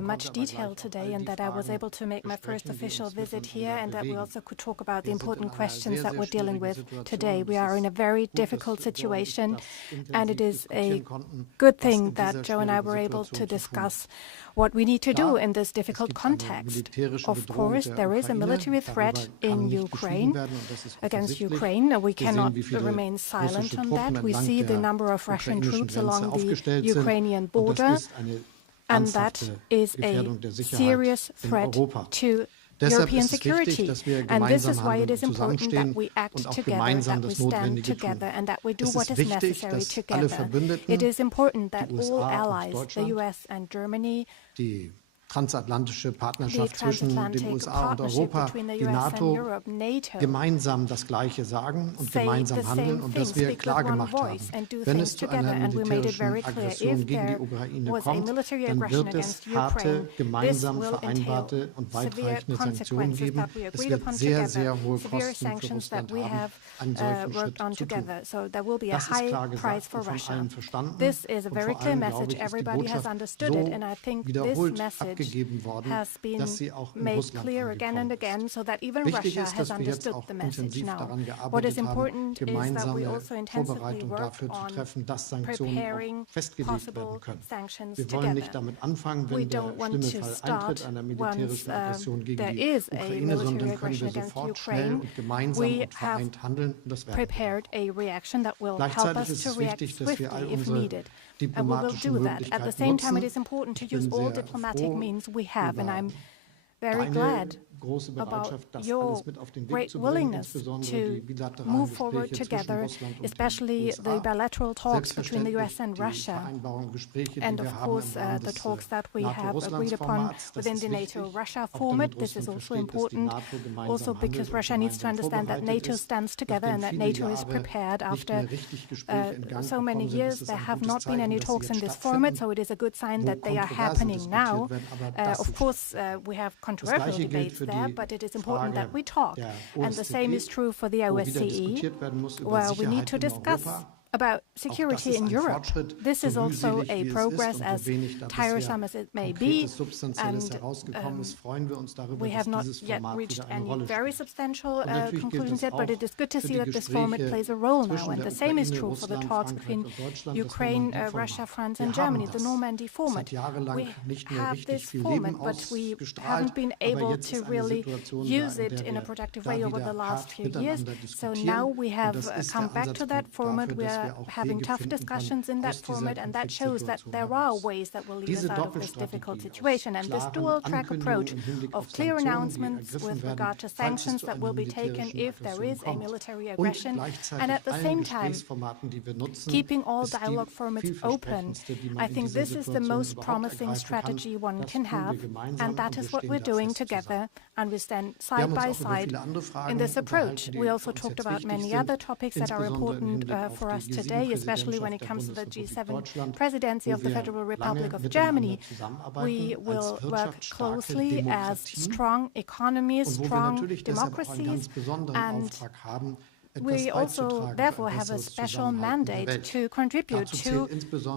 much detail today, and that I was able to make my first official visit here, and that we also could talk about the important questions that we're dealing with today. We are in a very difficult situation, and it is a good thing that Joe and I were able to discuss what we need to do in this difficult context. Of course, there is a military threat in Ukraine, against Ukraine. We cannot remain silent on that. We see the number of Russian troops along the Ukrainian border, and that is a serious threat to European security. And this is why it is important that we act together, that we stand together, and that we do what is necessary together. It is important that all allies, the US and Germany, transatlantische Partnerschaft zwischen den USA und Europa, die NATO, gemeinsam das Gleiche sagen und gemeinsam handeln und dass wir klargemacht haben, wenn es zu einer militärischen Aggression gegen die Ukraine kommt, dann wird es harte, gemeinsam vereinbarte und weitreichende Sanktionen geben. Es wird sehr, sehr hohe Kosten für Russland haben, einen solchen Schritt zu tun. Das ist klar gesagt und von allen verstanden. Und vor allem, glaube ich, ist die Botschaft so wiederholt abgegeben worden, dass sie auch in Russland angekommen ist. Wichtig ist, dass wir jetzt auch intensiv daran gearbeitet haben, gemeinsame Vorbereitung dafür zu treffen, dass Sanktionen auch festgelegt werden können. Wir wollen nicht damit anfangen, wenn der schlimme Fall eintritt, einer militärischen Aggression gegen die Ukraine, sondern können wir sofort schnell und gemeinsam und vereint handeln, und das werden wir. Gleichzeitig ist es wichtig, dass wir all unsere diplomatischen Möglichkeiten nutzen. Ich bin sehr froh we have, and I'm very glad about your great willingness to move forward together, especially the bilateral talks between the US and Russia, and of course the talks that we have agreed upon within the NATO-Russia format. This is also important, also because Russia needs to understand that NATO stands together and that NATO is prepared. After so many years, there have not been any talks in this format, so it is a good sign that they are happening now. Of course, we have controversial debates there, but it is important that we talk. And the same is true for the OSCE, where we need to discuss about security in Europe. This is also a progress, as tiresome as it may be, and we have not yet reached any very substantial conclusions yet, but it is good to see that this format plays a role now. And the same is true for the talks between Ukraine, Russia, France and Germany, the Normandy format. We have this format, but we haven't been able to really use it in a productive way over the last few years. So now we have come back to that format. We are having tough discussions in that format, and that shows that there are ways that will lead us out of this difficult situation. And this dual-track approach of clear announcements with regard to sanctions that will be taken if there is a military aggression, and at the same time keeping all dialogue formats open, I think this is the most promising strategy one can have, and that is what we're doing together, and we stand side by side in this approach. We also talked about many other topics that are important for us today, especially when it comes to the G7 presidency of the Federal Republic of Germany. We will work closely as strong economies, strong democracies, and we also, therefore, have a special mandate to contribute to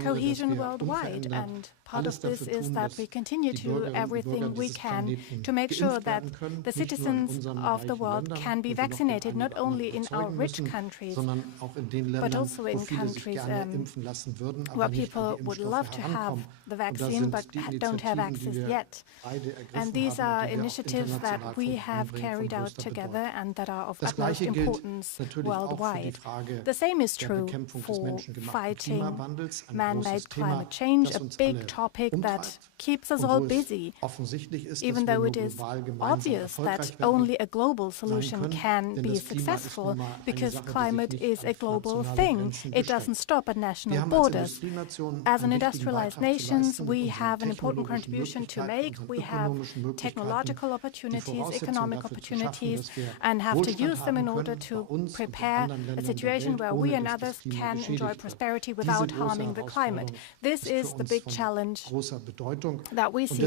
cohesion worldwide. And part of this is that we continue to do everything we can to make sure that the citizens of the world can be vaccinated, not only in our rich countries, but also in countries where people would love to have the vaccine but don't have access yet. And these are initiatives that we have carried out together and that are of utmost importance worldwide. The same is true for fighting man-made climate change, a big topic that keeps us all busy, even though it is obvious that only a global solution can be successful, because climate is a global thing. It doesn't stop at national borders. As an industrialized nation, we have an important contribution to make. We have technological opportunities, economic opportunities, and have to use them in order to prepare a situation where we and others can enjoy prosperity without harming the climate. This is the big challenge that we see,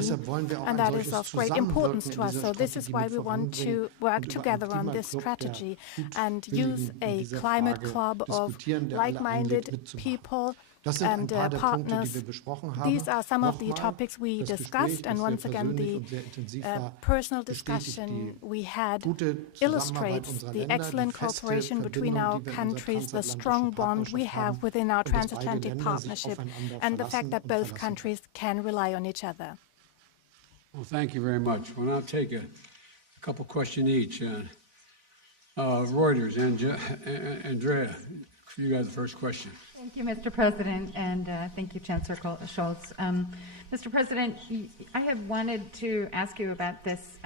and that is of great importance to us. So this is why we want to work together on this strategy and use a climate club of like-minded people and partners. These are some of the topics we discussed, and once again, the personal discussion we had illustrates the excellent cooperation between our countries, the strong bond we have within our transatlantic partnership, and the fact that both countries can rely on each other. Well, thank you very much. We'll now take a couple questions each. Reuters, Andrea, you got the first question. Thank you, Mr. President, and thank you, Chancellor Scholz. Mr. President, I have wanted to ask you about this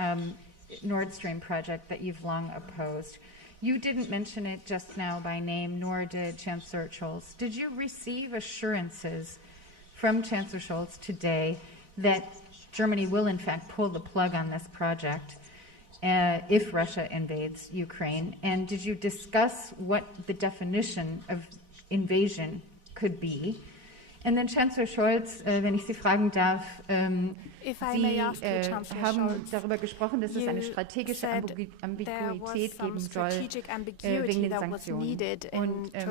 Nord Stream project that you've long opposed. You didn't mention it just now by name, nor did Chancellor Scholz. Did you receive assurances from Chancellor Scholz today that Germany will, in fact, pull the plug on this project if Russia invades Ukraine? And did you discuss what the definition of invasion could be? And then Chancellor Scholz, wenn ich Sie fragen darf, Sie haben darüber gesprochen, dass es eine strategische Ambiguität geben soll wegen den Sanktionen. Und ich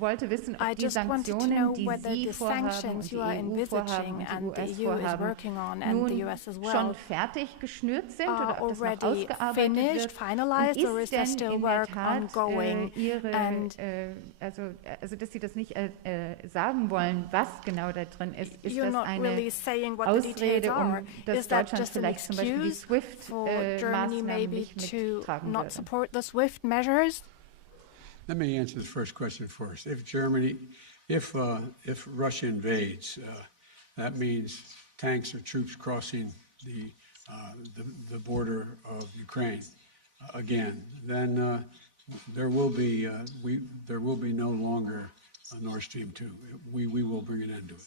wollte wissen, ob die Sanktionen, die Sie vorhaben und die EU vorhaben und die US vorhaben, nun schon fertig geschnürt sind oder ob das noch ausgearbeitet wird. Und ist denn in der Tat Ihre, also dass Sie das nicht sagen wollen, was genau da drin ist. Ist das eine Ausrede, dass Deutschland vielleicht zum Beispiel die SWIFT-Maßnahmen nicht mittragen würde? Let me answer the first question first. If Russia invades, that means tanks or troops crossing the border of Ukraine again. Then there will be no longer Nord Stream 2. We will bring an end to it.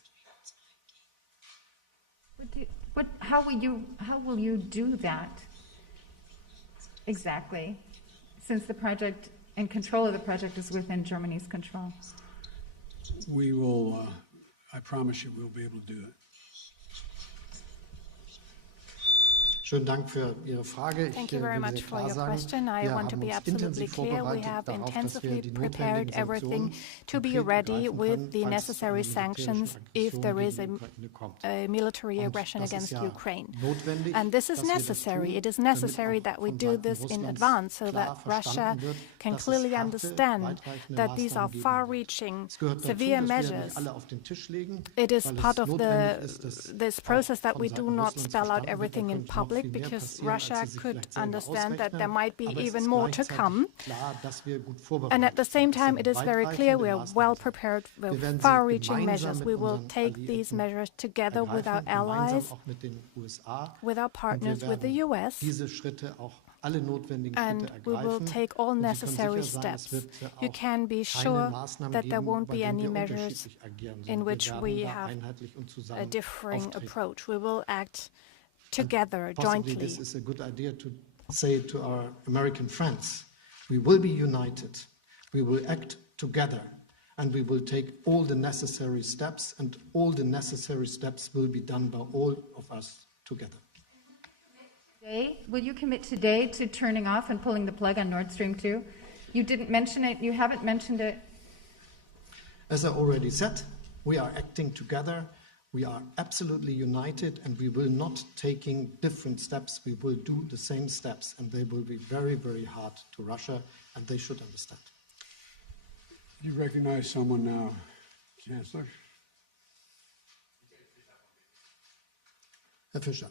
How will you do that exactly, since the project and control of the project is within Germany's control? We will, I promise you, we'll be able to do it. Schönen Dank für Ihre Frage. Thank you very much for your question. I want to be absolutely clear. We have intensively prepared everything to be ready with the necessary sanctions if there is a military aggression against Ukraine. And this is necessary. It is necessary that we do this in advance so that Russia can clearly understand that these are far-reaching, severe measures. It is part of this process that we do not spell out everything in public, because Russia could understand that there might be even more to come. And at the same time, it is very clear we are well prepared with far-reaching measures. We will take these measures together with our allies, with our partners, with the US, and we will take all necessary steps. You can be sure that there won't be any measures in which we have a differing approach. We will act together, jointly. This is a good idea to say to our American friends. We will be united, we will act together, and we will take all the necessary steps, and all the necessary steps will be done by all of us together. Will you commit today to turning off and pulling the plug on Nord Stream 2? You didn't mention it, you haven't mentioned it. As I already said, we are acting together. We are absolutely united, and we will not taking different steps. We will do the same steps, and they will be very, very hard to Russia, and they should understand. You recognize someone now, Chancellor? Herr Fischer.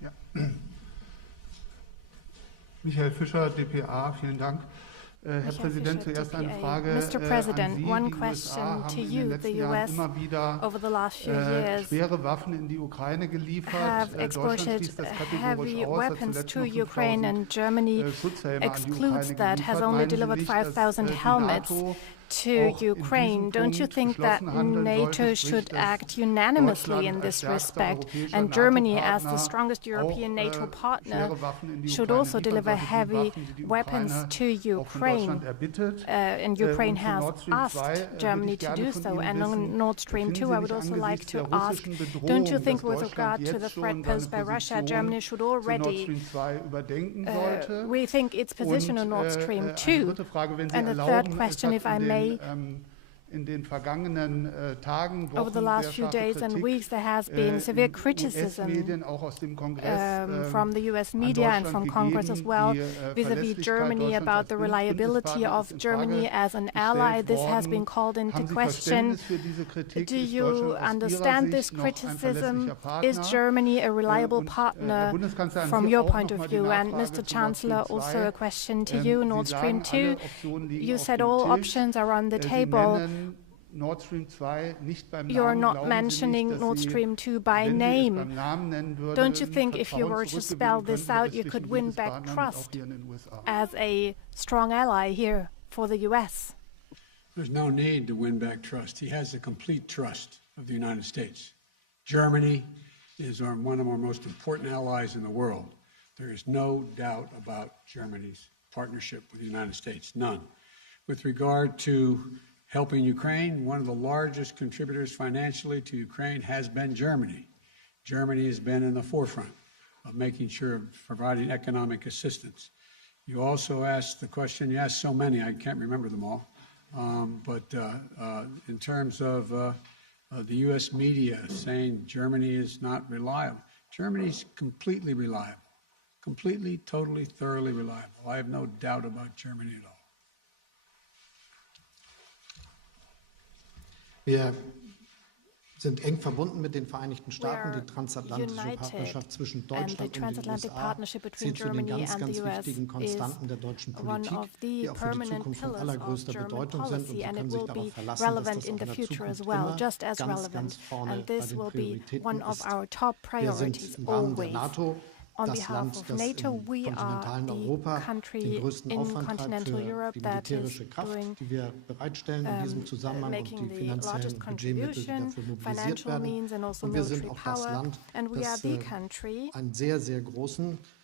Ja. Michael Fischer, dpa, vielen Dank. Herr Präsident, zuerst eine Frage Mr. President, one question to you. The US, over the last few years, schwere Waffen in die Ukraine geliefert. Have exported heavy weapons to Ukraine, and Germany excludes that, has only delivered 5,000 helmets to Ukraine. Don't you think that NATO should act unanimously in this respect? And Germany, as the strongest European NATO partner, should also deliver heavy weapons to Ukraine. And Ukraine has asked Germany to do so. And on Nord Stream 2, I would also like to ask, don't you think with regard to the threat posed by Russia, Germany should already rethink its position on Nord Stream 2? And the third question, if I may, over the last few days and weeks, there has been severe criticism from the US media and from Congress as well vis-à-vis Germany about the reliability of Germany as an ally. This has been called into question. Do you understand this criticism? Is Germany a reliable partner from your point of view? And Mr. Chancellor, also a question to you, Nord Stream 2. You said all options are on the table. You're not mentioning Nord Stream 2 by name. Don't you think if you were to spell this out, you could win back trust as a strong ally here for the US? There's no need to win back trust. He has the complete trust of the United States. Germany is one of our most important allies in the world. There is no doubt about Germany's partnership with the United States, none. With regard to helping Ukraine, one of the largest contributors financially to Ukraine has been Germany. Germany has been in the forefront of making sure of providing economic assistance. You also asked the question, you asked so many, I can't remember them all, but in terms of the U.S. media saying Germany is not reliable, Germany's completely reliable, completely, totally, thoroughly reliable. I have no doubt about Germany at all. Wir sind eng verbunden mit den Vereinigten Staaten. Die transatlantische Partnerschaft zwischen Deutschland und den USA zählt zu den ganz wichtigen Konstanten der deutschen Politik, die auch für die Zukunft von allergrößter Bedeutung sind. Und Sie können sich darauf verlassen, dass das auch in der Zukunft immer ganz vorne bei den Prioritäten ist. Wir sind im Rahmen der NATO On behalf of NATO, we are the country in continental Europe that is doing, making the largest contribution, financial means and also military power. And we are the country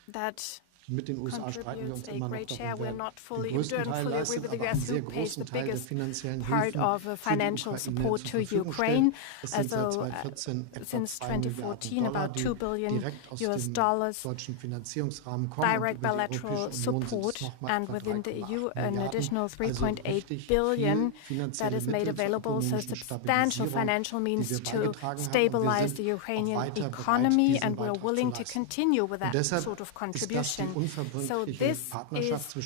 that mit den USA streiten wir uns immer noch darum, wer den größten Teil leistet, aber einen sehr großen Teil der finanziellen Hilfen für financial support to Ukraine. Es sind seit 2014 etwa 2 Milliarden Dollar, die direkt aus dem deutschen Finanzierungsrahmen kommen direct bilateral support, and within the EU an additional 3.8 billion that is made available, so substantial financial means to stabilize the Ukrainian economy, and we're willing to continue with that sort of contribution. So this is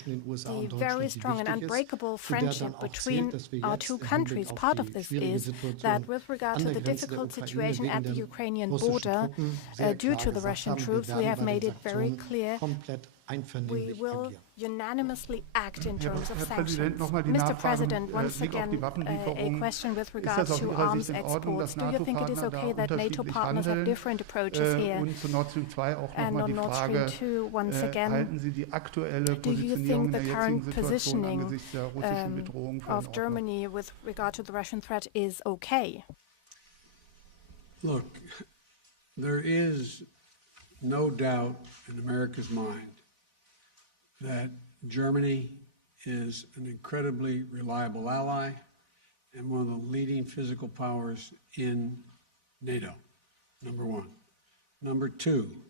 the very strong and unbreakable friendship between our two countries. Part of this is that with regard to the difficult situation at the Ukrainian border due to the Russian troops, we have made it very clear we will unanimously act in terms of sanctions. Mr. President, once again, a question with regard to arms exports. Do you think it is okay that NATO partners have different approaches here? And on Nord Stream 2, once again, do you think the current positioning of Germany with regard to the Russian threat is okay? Look, there is no doubt in America's mind that Germany is an incredibly reliable ally and one of the leading physical powers in NATO, number one. Number two,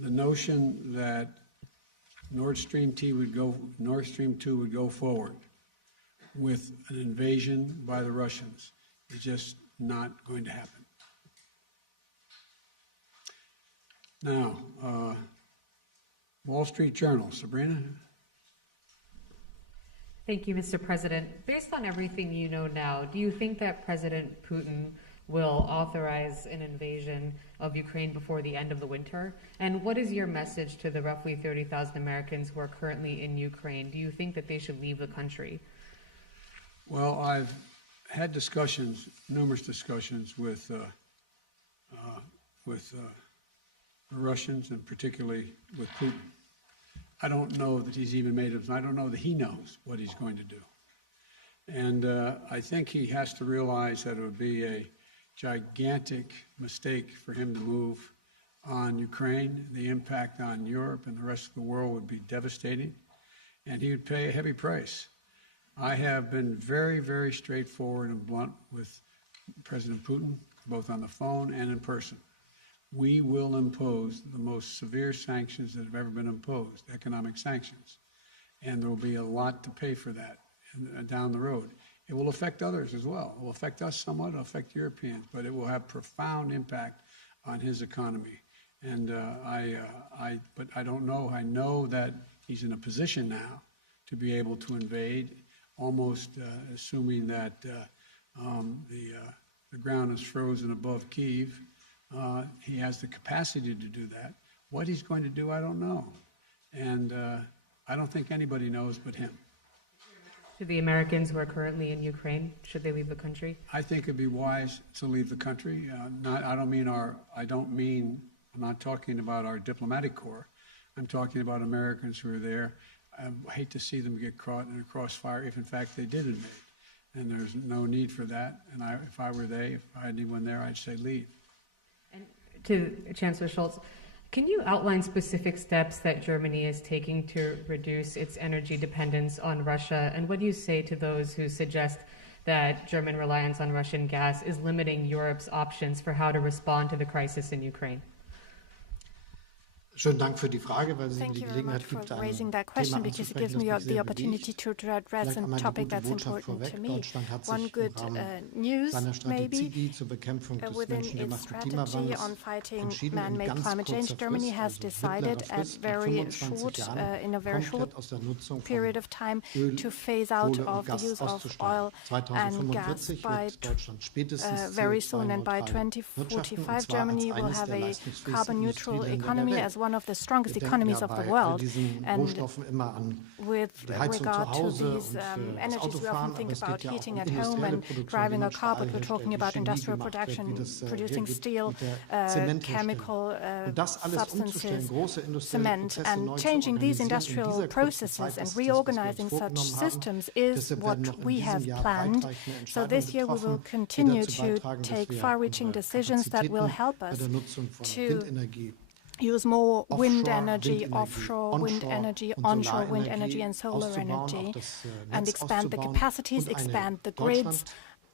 the notion that Nord Stream 2 would go forward with an invasion by the Russians is just not going to happen. Now, Wall Street Journal, Sabrina. Thank you, Mr. President. Based on everything you know now, do you think that President Putin will authorize an invasion of Ukraine before the end of the winter? And what is your message to the roughly 30,000 Americans who are currently in Ukraine? Do you think that they should leave the country? Well, I've had discussions, numerous discussions with the Russians, and particularly with Putin. I don't know that he's even I don't know that he knows what he's going to do. And I think he has to realize that it would be a gigantic mistake for him to move on Ukraine. The impact on Europe and the rest of the world would be devastating, and he would pay a heavy price. I have been very, very straightforward and blunt with President Putin, both on the phone and in person. We will impose the most severe sanctions that have ever been imposed, economic sanctions, and there will be a lot to pay for that down the road. It will affect others as well. It will affect us somewhat, it will affect Europeans, but it will have profound impact on his economy. And but I don't know. I know that he's in a position now to be able to invade, almost assuming that the ground is frozen above Kyiv. He has the capacity to do that. What he's going to do, I don't know. And I don't think anybody knows but him. To the Americans who are currently in Ukraine, should they leave the country? I think it'd be wise to leave the country. I'm not talking about our diplomatic corps. I'm talking about Americans who are there. I hate to see them get caught in a crossfire if, in fact, they did invade. And there's no need for that. And if I had anyone there, I'd say leave. And to Chancellor Scholz, can you outline specific steps that Germany is taking to reduce its energy dependence on Russia? And what do you say to those who suggest that German reliance on Russian gas is limiting Europe's options for how to respond to the crisis in Ukraine? Schönen Dank für die Frage, weil sie Thank die you very much Gelegenheit for gibt, raising ein that Thema question, because it gives anzusprechen, me das mich the sehr opportunity bewegt. to address Vielleicht a einmal die topic gute that's Botschaft important to vorweg. me. Deutschland hat One sich good im Rahmen news, seiner maybe, Strategie zur Bekämpfung des within menschengemachten its strategy Klimawandels on fighting entschieden, in man-made ganz climate change. kurzer Germany Frist, has also decided mittlerer at Frist, nach very 25 short, Jahren, in a very short komplett aus der Nutzung von period of time Öl, to phase out Kohle und of the Gas use of auszusteigen. oil and gas 2045 by wird Deutschland spätestens very soon, and by CO2-neutral wirtschaften, und 2045 zwar als Germany will eines have der a leistungsfähigsten carbon-neutral Industrieländer economy der as Welt. one of the strongest Wir denken economies ja of the bei all world. diesen And Rohstoffen immer an with die Heizung zu regard to Hause these und das energies, we Autofahren, often think aber es about geht ja auch heating um at home industrielle and Produktion, wie driving a man car, but Stahl we're talking herstellt, about wie Chemie industrial gemacht wird, production, wie das producing hergeht steel, mit der Zementherstellung. chemical Und das alles umzustellen, substances, große industrielle cement, Prozesse neu and zu changing these organisieren in industrial dieser kurzen processes Zeit, and das ist das, was wir reorganizing uns such vorgenommen haben. systems is Deshalb what werden noch in we diesem have Jahr planned. weitreichende So Entscheidungen this year we will getroffen, die continue dazu to beitragen, dass take wir far-reaching unsere decisions that will Kapazitäten help bei us der Nutzung von to Windenergie, use more wind Offshore energy, Windenergie, offshore wind onshore energy, und onshore wind Solarenergie energy and solar auszubauen, energy, auch das and Netz expand the auszubauen capacities, und eine expand the grids,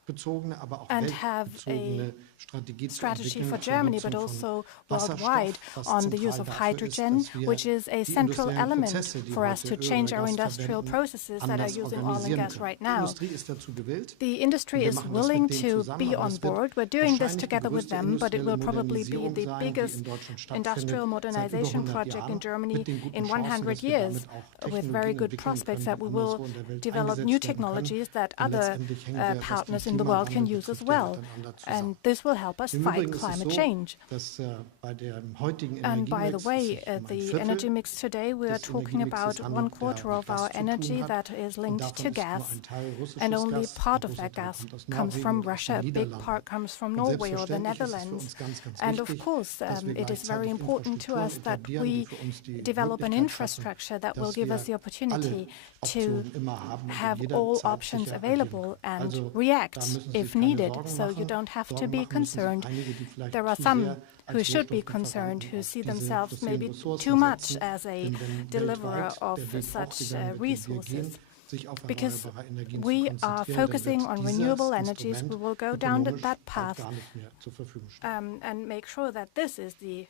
deutschlandbezogene, aber auch and have weltbezogene Strategie zu strategy entwickeln for zur Germany, Nutzung but von also Wasserstoff, worldwide was on the use zentral of dafür ist, hydrogen, dass wir which is a die central industriellen element Prozesse, die for us heute to Öl change oder our Gas industrial verwenden, processes that are anders using oil and organisieren gas können. right Die now. Industrie ist dazu gewillt. The industry Wir is machen das willing mit denen to zusammen, be aber on es wird board. We're doing this wahrscheinlich die together with größte them, but it will industrielle probably be Modernisierung the sein, die in biggest Deutschland stattfindet industrial seit über modernization 100 project Jahren, in Germany mit den guten in Chancen, 100 dass wir years, damit auch with very Technologien good entwickeln prospects können, that die we will anderswo in der Welt develop eingesetzt new werden können. technologies that Denn other letztendlich hängen wir, was partners den in the world can Klimawandel use as betrifft, well. miteinander zusammen. And this will help us Im fight Übrigen ist es climate so, change. dass bei dem heutigen And by the Energiemix way, es sich um ein the Viertel energy mix today, we are des talking Energiemixes about handelt, 1/4 der mit of Gas our zu tun energy hat. that is Und linked davon to ist nur gas, ein Teil russisches and only Gas. part Ein of großer that Teil gas kommt aus comes Norwegen from und aus Russia, den a big Niederlanden. part comes from Und Norway or the selbstverständlich ist es für Netherlands. uns ganz, ganz And of wichtig, course, dass wir it is very gleichzeitig important to us that etablieren, we die für uns die develop an Möglichkeit infrastructure that schaffen, will dass give wir us the opportunity alle to Optionen immer haben und in have jeder all Zeit options sicher available agieren können. and Also, da react müssen Sie if sich keine needed, Sorgen so you machen. don't have to Sorgen be machen müssen sich concerned. einige, die vielleicht There are zu some sehr als who should be Rohstofflieferanten concerned, who auf see diese themselves fossilen maybe Ressourcen too much setzen. as a Denn wenn deliverer weltweit of der Weg auch such gegangen wird, den wir resources. gehen, sich auf Because erneuerbare Energien we zu are konzentrieren, focusing dann on wird renewable dieses energies, we Instrument will go down ökonomisch that bald path gar nicht mehr zur Verfügung stehen. and make sure that this is the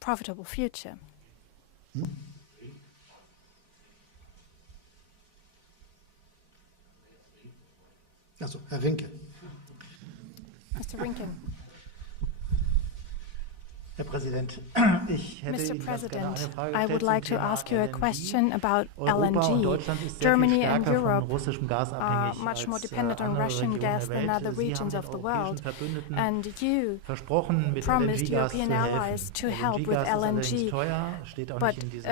profitable future. Also, Herr Rinke. Mr. Rinken. Herr Präsident, ich hätte Mr. Ihnen ganz gerne President, eine Frage I gestellt would zum like to Thema ask you a LNG. question about Europa und LNG. Deutschland ist sehr Germany viel and stärker von Europe russischem Gas are abhängig much more als dependent on andere Russian Regionen gas der than Welt. other Sie haben regions den of the europäischen world. Verbündeten And you versprochen, mit promised LNG-Gas European zu allies helfen. to help with LNG-Gas ist allerdings LNG, teuer, steht auch but nicht in diesen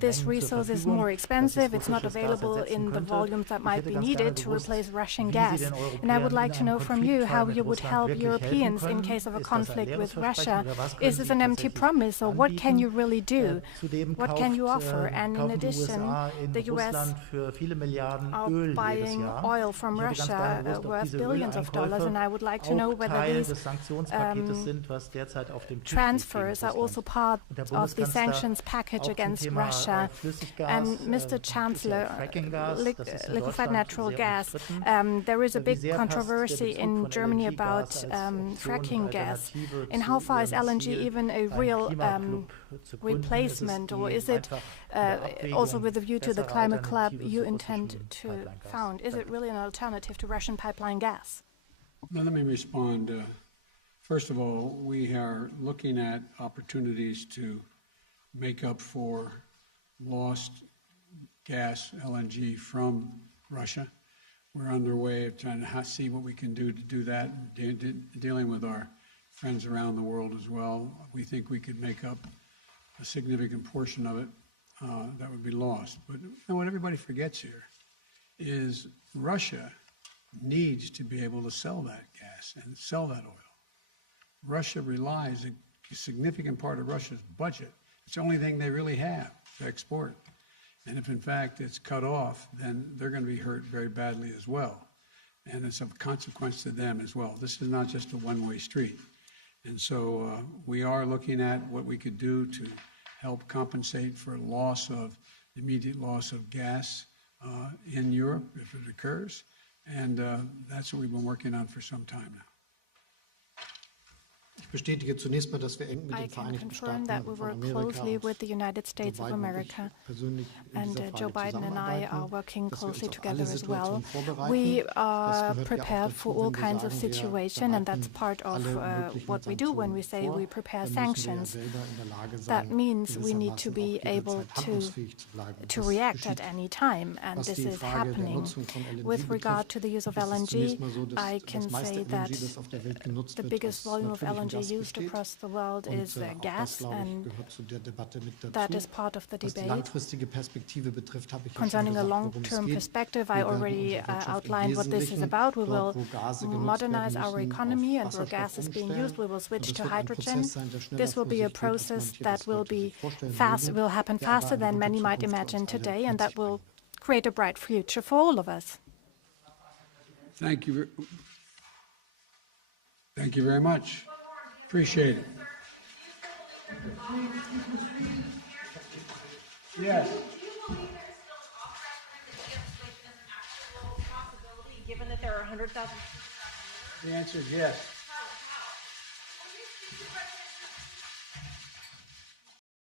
this Mengen zur resource is Verfügung, more dass expensive. es It's not russisches Gas available ersetzen in the könnte. volumes that Ich might hätte be ganz gerne needed to gewusst, replace Russian wie gas. Sie den And I Europäern would like in to einem know from you how Konfliktfall you mit would Russland help wirklich helfen Europeans in können. case of a Ist das ein conflict leeres with Versprechen Russia. oder was Is können this is an empty promise, or what can you really do? What can you offer? And in addition, the US are buying oil from Russia worth billions of dollars, and I would like to know whether these transfers are also part of the sanctions package against Russia. And Mr. Chancellor, liquefied natural gas, there is a big controversy in Germany about fracking gas. And how far is LNG even a real replacement, or is it also with a view to the climate club you intend to found? Is it really an alternative to Russian pipeline gas? Now, let me respond. First of all, we are looking at opportunities to make up for lost gas, LNG, from Russia. We're underway of trying to see what we can do to do that, dealing with our friends around the world as well. We think we could make up a significant portion of it that would be lost. But you know, what everybody forgets here is Russia needs to be able to sell that gas and sell that oil. Russia relies, a significant part of Russia's budget, it's the only thing they really have to export. And if in fact it's cut off, then they're going to be hurt very badly as well. And it's of consequence to them as well. This is not just a one-way street. And so we are looking at what we could do to help compensate for immediate loss of gas in Europe if it occurs. And that's what we've been working on for some time now. Ich bestätige zunächst mal, dass wir eng mit den Vereinigten Staaten von Amerika with the United States of America, and Joe Biden and I are working closely together as well. We are prepared for all kinds of situations, and that's part of what we do when we say we prepare sanctions. That means we need to be able to react at any time, and this is happening. With regard to the use of LNG, I can say that the biggest volume of LNG used across the world is gas, and that is part of the debate. Concerning a long-term perspective, I already outlined what this is about. We will modernize our economy, and where gas is being used, we will switch to hydrogen. This will be a process that will happen faster than many might imagine today, and that will create a bright future for all of us. Thank you. Thank you very much. Appreciate it. Yes. Do you believe there is still an off-ramp as an actual possibility, given that there are 100,000 people? The answer is yes.